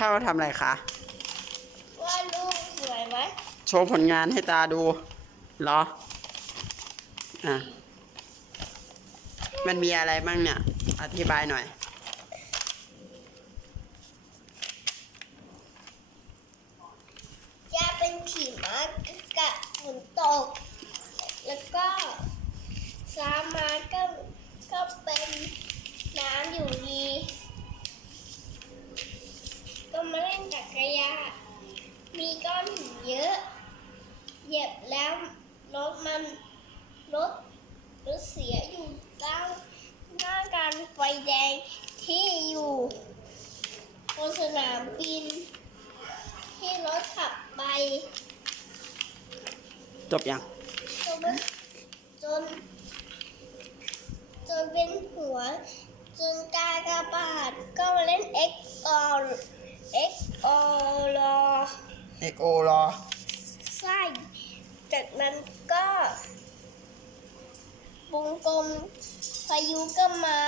เข้ามาทำอะไรคะว่าลูกสวยไหมโชว์ผลงานให้ตาดูเหรออะมันมีอะไรบ้างเนี่ย อธิบายหน่อย จะเป็นขีม้ากะฝนตก แล้วก็สามาก็ก็เป็นน้ำอยู่ดี เล่นจักรยาน มีก้อนหินเยอะ เหยียบแล้วรถมันรถรถเสียอยู่ตั้งหน้าการไฟแดงที่อยู่บนสนามบิน ที่รถขับไป จบยัง จนจนจนเป็นหัว เอกโอรอใช่จากนั้นก็วงกลมพายุก็มา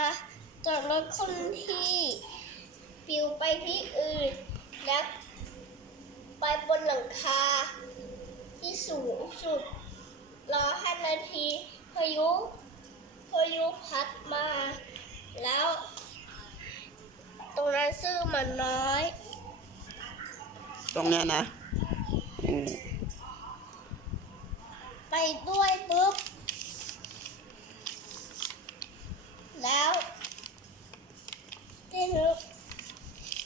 จอดรถคนที่ปิวไปที่อื่น แล้วไปบนหลังคา ที่สูงสุด รอห้านาทีพายุพายุพัดมา แล้ว ตรงนั้นซื่อมันน้อย ตรงเนี้ยนะ ไปด้วยปุ๊บ แล้วเต้น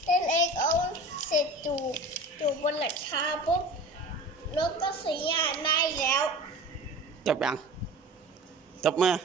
เต้นเอกเอาเสร็จจูจูบนหลังคาปุ๊บรถก็สัญญาณได้แล้ว จบยัง จบมือ